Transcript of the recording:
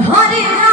Honey,